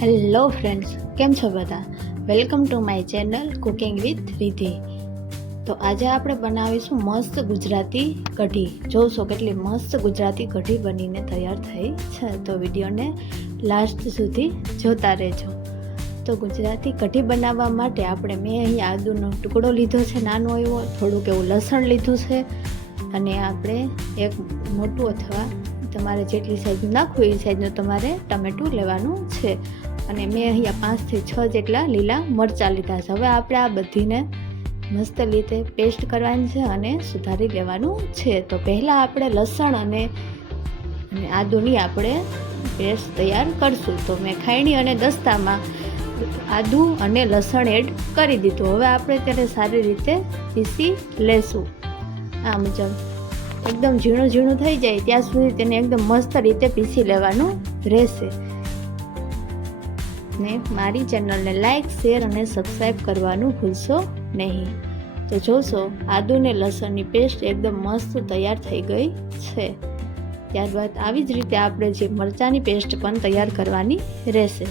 Hello friends, કેમ છો બધા? Welcome to my channel cooking with Riddhi. તો આજે આપણે બનાવીશું મસ્ત ગુજરાતી કઢી. જોશો કેટલી મસ્ત ગુજરાતી કઢી બનીને તૈયાર થઈ છે. તો વિડીયોને લાસ્ટ સુધી જોતા રહેજો. તો ગુજરાતી કઢી બનાવવા માટે મેં અહીં આદુનો ટુકડો લીધો છે, નાનો એવો, થોડુંક એવું લસણ લીધું છે, અને આપણે એક મોટું અથવા તમારે જેટલી સાઈઝનું નાખવું એ સાઈઝનું તમારે ટમેટું લેવાનું છે. અને મેં અહીંયા 5 થી 6 જેટલા લીલા મરચાં લીધા છે. હવે આપણે આ બધીને મસ્ત રીતે પેસ્ટ કરવાની છે અને સુધારી લેવાનું છે. તો પહેલાં આપણે લસણ અને આદુની આપણે પેસ્ટ તૈયાર કરશું. તો મેં ખાયણી અને દસ્તામાં આદુ અને લસણ એડ કરી દીધું. હવે આપણે તેને સારી રીતે પીસી લેશું. આ મુજબ એકદમ ઝીણું ઝીણું થઈ જાય ત્યાં સુધી તેને એકદમ મસ્ત રીતે પીસી લેવાનું રહેશે. ને મારી ચેનલને લાઈક, શેર અને સબસ્ક્રાઈબ કરવાનું ભૂલશો નહીં. તો જોશો આદુ ને લસણની પેસ્ટ એકદમ મસ્ત તૈયાર થઈ ગઈ છે. ત્યારબાદ આવી જ રીતે આપણે જે મરચાંની પેસ્ટ પણ તૈયાર કરવાની રહેશે.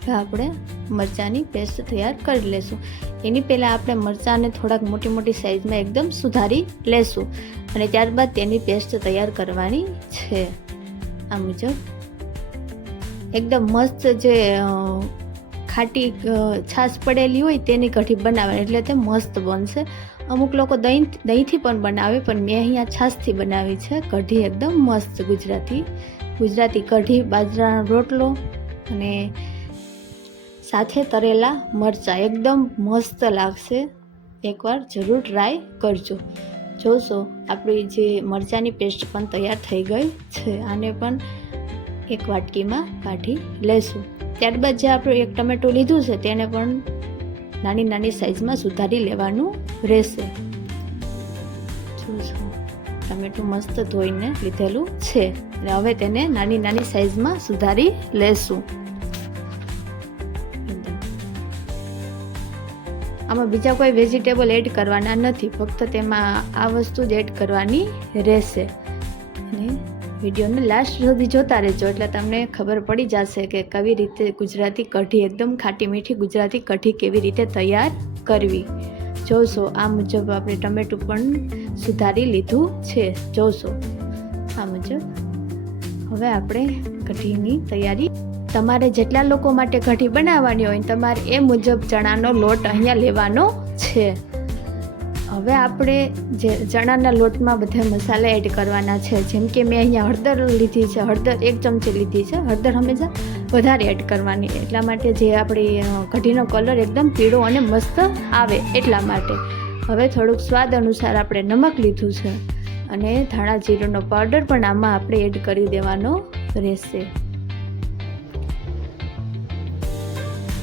હવે આપણે મરચાંની પેસ્ટ તૈયાર કરી લેશું. એની પહેલાં આપણે મરચાંને થોડાક મોટી મોટી સાઈઝમાં એકદમ સુધારી લેશું અને ત્યારબાદ તેની પેસ્ટ તૈયાર કરવાની છે. આ મુજબ એકદમ મસ્ત જે ખાટી છાશ પડેલી હોય તેની કઢી બનાવવાની, એટલે તે મસ્ત બનશે. અમુક લોકો દહીંથી પણ બનાવે, પણ મેં અહીંયા છાશથી બનાવી છે કઢી. એકદમ મસ્ત ગુજરાતી કઢી, બાજરાનો રોટલો અને સાથે તરેલા મરચાં એકદમ મસ્ત લાગશે. એકવાર જરૂર ટ્રાય કરજો. જોશો આપણી જે મરચાંની પેસ્ટ પણ તૈયાર થઈ ગઈ છે. આને પણ એક વાટકીમાં કાઢી લેશું. ત્યારબાદ જે આપણે એક ટમેટું લીધું છે તેને પણ નાની નાની સાઈઝમાં સુધારી લેવાનું રહેશે. જોશો ટમેટું મસ્ત ધોઈને લીધેલું છે અને હવે તેને નાની નાની સાઈઝમાં સુધારી લેશું. આમાં બીજા કોઈ વેજીટેબલ એડ કરવાના નથી, ફક્ત તેમાં આ વસ્તુ જ એડ કરવાની રહેશે. અને વિડીયોને લાસ્ટ સુધી જોતા રહેજો એટલે તમને ખબર પડી જશે કે કેવી રીતે ગુજરાતી કઢી, એકદમ ખાટી મીઠી ગુજરાતી કઢી કેવી રીતે તૈયાર કરવી. જોશો આ મુજબ આપણે ટમેટું પણ સુધારી લીધું છે. જોશો આ મુજબ હવે આપણે કઢીની તૈયારી, તમારે જેટલા લોકો માટે કઢી બનાવવાની હોય તમારે એ મુજબ ચણાનો લોટ અહીંયા લેવાનો છે. હવે આપણે જે ચણાના લોટમાં બધા મસાલા એડ કરવાના છે. જેમ કે મેં અહીંયા હળદર લીધી છે, હળદર 1 ચમચી લીધી છે. હળદર હંમેશા વધારે એડ કરવાની, એટલા માટે જે આપણી કઢીનો કલર એકદમ પીળો અને મસ્ત આવે એટલા માટે. હવે થોડુંક સ્વાદ અનુસાર આપણે નમક લીધું છે અને ધાણા જીરુંનો પાવડર પણ આમાં આપણે એડ કરી દેવાનો રહેશે.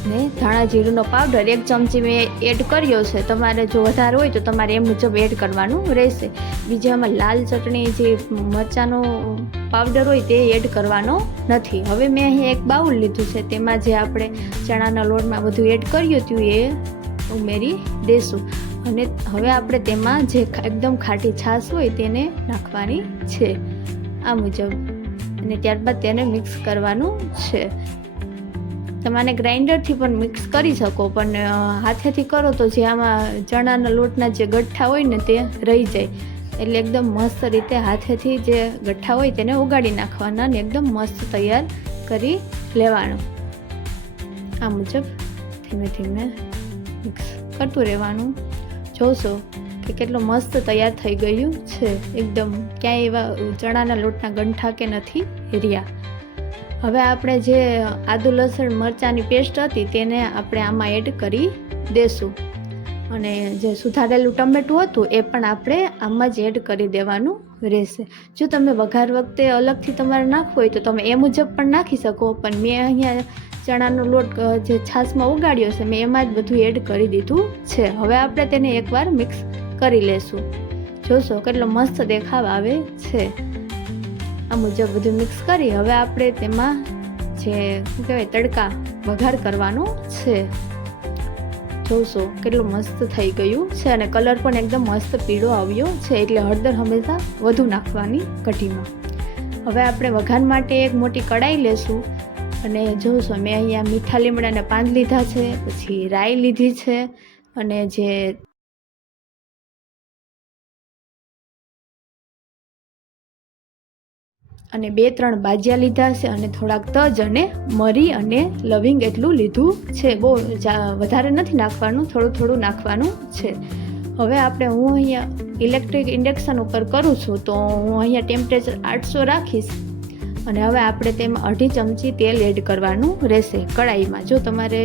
ને ધાણા જીરુંનો પાવડર 1 ચમચી મેં એડ કર્યો છે. તમારે જો વધારે હોય તો તમારે એ મુજબ એડ કરવાનું રહેશે. બીજા આમાં લાલ ચટણી જે મરચાંનો પાવડર હોય તે એડ કરવાનો નથી. હવે મેં અહીં એક બાઉલ લીધું છે, તેમાં જે આપણે ચણાના લોટમાં બધું એડ કર્યું હતું એ ઉમેરી દેશું. અને હવે આપણે તેમાં જે એકદમ ખાટી છાશ હોય તેને નાખવાની છે આ મુજબ, અને ત્યારબાદ તેને મિક્સ કરવાનું છે. તમારે ગ્રાઇન્ડરથી પણ મિક્સ કરી શકો, પણ હાથેથી કરો તો જે આમાં ચણાના લોટના જે ગઠ્ઠા હોય ને તે રહી જાય. એટલે એકદમ મસ્ત રીતે હાથેથી જે ગઠ્ઠા હોય તેને ઉગાડી નાખવાના ને એકદમ મસ્ત તૈયાર કરી લેવાનું. આ મુજબ ધીમે ધીમે મિક્સ કરતું રહેવાનું. જોશો કે કેટલો મસ્ત તૈયાર થઈ ગયું છે. એકદમ ક્યાંય એવા ચણાના લોટના ગંઠા કે નથી રહ્યા. હવે આપણે જે આદુ લસણ મરચાંની પેસ્ટ હતી તેને આપણે આમાં એડ કરી દેશું. અને જે સુધારેલું ટમેટું હતું એ પણ આપણે આમાં જ એડ કરી દેવાનું રહેશે. જો તમે વઘાર વખતે અલગથી તમારે નાખવું હોય તો તમે એ મુજબ પણ નાખી શકો, પણ મેં અહીંયા ચણાનો લોટ જે છાશમાં ઉગાડ્યો છે મેં એમાં જ બધું એડ કરી દીધું છે. હવે આપણે તેને એકવાર મિક્સ કરી લેશું. જોશો કેટલો મસ્ત દેખાવ આવે છે. આ મુજબ બધું મિક્સ કરી હવે આપણે તેમાં જે શું કહેવાય તડકા વઘાર કરવાનો છે. જોશો કેટલું મસ્ત થઈ ગયું છે અને કલર પણ એકદમ મસ્ત પીળો આવ્યો છે. એટલે હળદર હંમેશા વધુ નાખવાની કઢીમાં. હવે આપણે વઘાર માટે એક મોટી કઢાઈ લેશું અને જોશો મેં અહીંયા મીઠા લીમડાના પાન લીધા છે, પછી રાઈ લીધી છે, અને જે અને 2-3 બાજિયા લીધા છે, અને થોડાક તજ અને મરી અને લવિંગ એટલું લીધું છે. બહુ વધારે નથી નાખવાનું, થોડું થોડું નાખવાનું છે. હવે હું અહીંયા ઇલેક્ટ્રિક ઇન્ડક્શન ઉપર કરું છું, તો હું અહીંયા ટેમ્પરેચર 800 રાખીશ. અને હવે આપણે તેમાં 1/2 ચમચી તેલ એડ કરવાનું રહેશે કઢાઈમાં. જો તમારે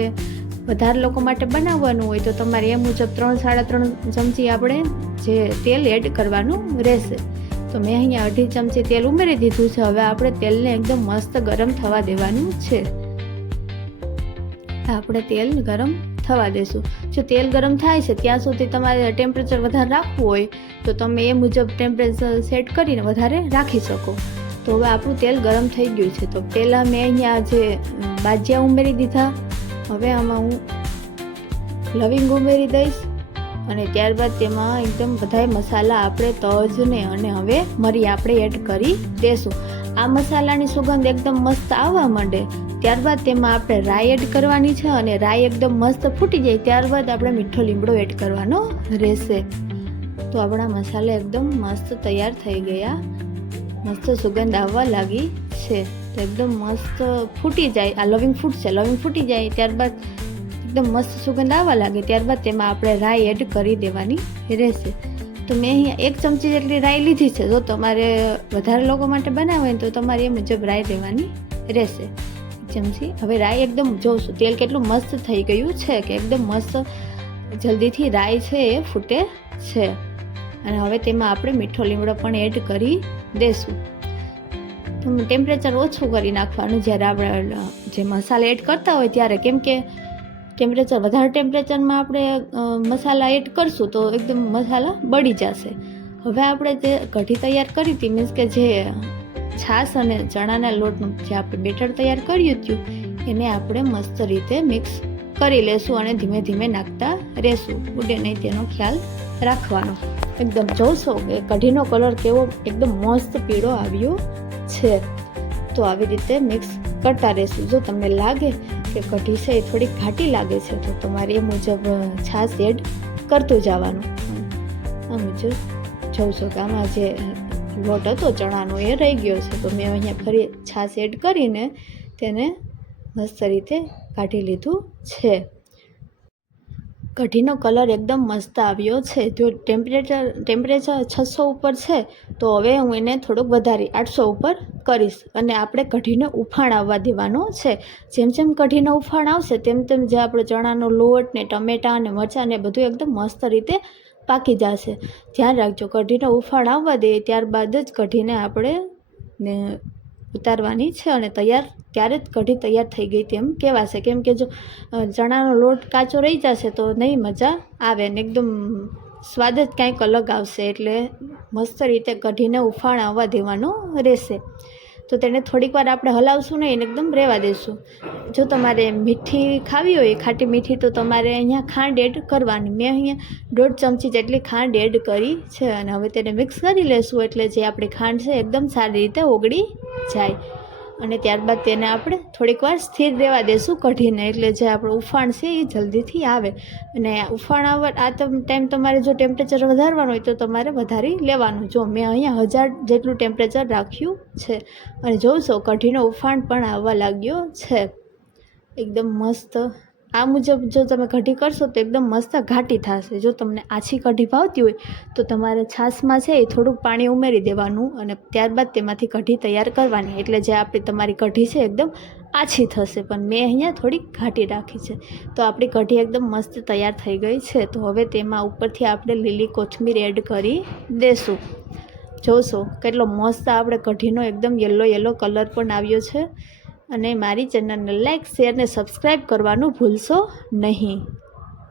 વધારે લોકો માટે બનાવવાનું હોય તો તમારે એ મુજબ 3-3.5 ચમચી આપણે જે તેલ એડ કરવાનું રહેશે. તો મેં અહીંયા 1/2 ચમચી તેલ ઉમેરી દીધું છે. હવે આપણે તેલને એકદમ મસ્ત ગરમ થવા દેવાનું છે. આપણે તેલ ગરમ થવા દેશું. જો તેલ ગરમ થાય છે ત્યાં સુધી તમારે ટેમ્પરેચર વધારે રાખવું હોય તો તમે એ મુજબ ટેમ્પરેચર સેટ કરીને વધારે રાખી શકો. તો હવે આપણું તેલ ગરમ થઈ ગયું છે. તો પહેલાં મેં અહીંયા જે બાજિયા ઉમેરી દીધા. હવે આમાં હું લવિંગ ઉમેરી દઈશ, અને ત્યારબાદ તેમાં એકદમ બધાય મસાલા આપણે તજને અને હવે મરી આપણે એડ કરી દેશું. આ મસાલાની સુગંધ એકદમ મસ્ત આવવા માંડે ત્યારબાદ તેમાં આપણે રાઈ એડ કરવાની છે, અને રાઈ એકદમ મસ્ત ફૂટી જાય ત્યારબાદ આપણે મીઠો લીમડો એડ કરવાનો રહેશે. તો આપણા મસાલા એકદમ મસ્ત તૈયાર થઈ ગયા, મસ્ત સુગંધ આવવા લાગી છે. તો એકદમ મસ્ત ફૂટી જાય, આ લવિંગ ફૂટશે, લવિંગ ફૂટી જાય ત્યારબાદ એકદમ મસ્ત સુગંધ આવવા લાગે ત્યારબાદ તેમાં આપણે રાઈ એડ કરી દેવાની રહેશે. તો મેં અહીંયા 1 ચમચી જેટલી રાઈ લીધી છે. જો તમારે વધારે લોકો માટે બનાવે તો તમારે એ મુજબ રાઈ લેવાની રહેશે, 1 ચમચી. હવે રાઈ એકદમ જોશું તેલ કેટલું મસ્ત થઈ ગયું છે, કે એકદમ મસ્ત જલ્દીથી રાઈ છે એ ફૂટે છે. અને હવે તેમાં આપણે મીઠો લીમડો પણ એડ કરી દેશું. તો ટેમ્પરેચર ઓછું કરી નાખવાનું જ્યારે આપણે જે મસાલા એડ કરતા હોય ત્યારે, કેમ કે વધારે ટેમ્પરેચરમાં આપણે મસાલા એડ કરશું તો એકદમ મસાલા બળી જશે. હવે આપણે જે કઢી તૈયાર કરી હતી, મીન્સ કે જે છાશ અને ચણાના લોટનું જે આપણે બેટર તૈયાર કર્યું હતું એને આપણે મસ્ત રીતે મિક્સ કરી લેશું અને ધીમે ધીમે નાખતા રહેશું, ઉડે નહીં તેનો ખ્યાલ રાખવાનો. એકદમ જોશો કે કઢીનો કલર કેવો એકદમ મસ્ત પીળો આવ્યો છે. તો આવી રીતે મિક્સ કરતા રહેશું. જો તમને લાગે કે કઢી છે એ થોડી ઘાટી લાગે છે તો તમારે એ મુજબ છાશ એડ કરતું જવાનું. આ મુજબ જોશો કે આમાં જે લોટ હતો ચણાનો એ રહી ગયો છે, તો મેં અહીંયા ફરી છાશ એડ કરીને તેને મસ્ત રીતે કાઢી લીધું છે. કઢીનો કલર એકદમ મસ્ત આવ્યો છે. જો ટેમ્પરેચર 600 ઉપર છે તો હવે હું એને થોડુંક વધારી 800 ઉપર કરીશ, અને આપણે કઢીને ઉફાણ આવવા દેવાનો છે. જેમ જેમ કઢીનો ઉફાણ આવશે તેમ તેમ જે આપણો ચણાનો લોટ ને ટમેટાં અને મરચાં ને બધું એકદમ મસ્ત રીતે પાકી જશે. ધ્યાન રાખજો, કઢીનો ઉફાણ આવવા દે ત્યારબાદ જ કઢીને આપણે ઉતારવાની છે, અને ત્યારે જ કઢી તૈયાર થઈ ગઈ તેમ કહેવાશે. કેમ કે જો ચણાનો લોટ કાચો રહી જશે તો નહીં મજા આવે ને એકદમ સ્વાદ જ કંઈક અલગ આવશે. એટલે મસ્ત રીતે કઢીને ઉફાણ આવવા દેવાનો રહેશે. તો તેને થોડીક વાર આપણે હલાવશું નહીં, એને એકદમ રહેવા દઈશું. જો તમારે મીઠી ખાવી હોય, ખાટી મીઠી, તો તમારે અહીંયા ખાંડ એડ કરવાની. મેં અહીંયા 1.5 ચમચી જેટલી ખાંડ એડ કરી છે, અને હવે તેને મિક્સ કરી લેશું એટલે જે આપણી ખાંડ છે એકદમ સારી રીતે ઓગળી જાય. અને ત્યારબાદ તેને આપણે થોડીક વાર સ્થિર રહેવા દેશું કઢીને, એટલે જે આપણું ઉફાણ છે એ જલ્દીથી આવે. અને ઉફાણ આવવા આ ટાઈમ તમારે જો ટેમ્પરેચર વધારવાનું હોય તો તમારે વધારી લેવાનું. જો મેં અહીંયા 1000 જેટલું ટેમ્પરેચર રાખ્યું છે, અને જોશો કઢીનો ઉફાણ પણ આવવા લાગ્યો છે એકદમ મસ્ત. આ મુજબ જો તમે કઢી કરશો તો એકદમ મસ્ત ઘાટી થશે. જો તમને આછી કઢી ભાવતી હોય તો તમારે છાશમાં છે એ થોડુંક પાણી ઉમેરી દેવાનું, અને ત્યારબાદ તેમાંથી કઢી તૈયાર કરવાની. એટલે જે આપણી તમારી કઢી છે એકદમ આછી થશે, પણ મેં અહીંયા થોડીક ઘાટી રાખી છે. તો આપણી કઢી એકદમ મસ્ત તૈયાર થઈ ગઈ છે. તો હવે તેમાં ઉપરથી આપણે લીલી કોથમીર એડ કરી દેશું. જોશો કેટલો મસ્ત આપણે કઢીનો એકદમ યલો કલર પણ આવ્યો છે. અને મારી ચેનલને લાઈક, શેર ને સબસ્ક્રાઈબ કરવાનું ભૂલશો નહીં.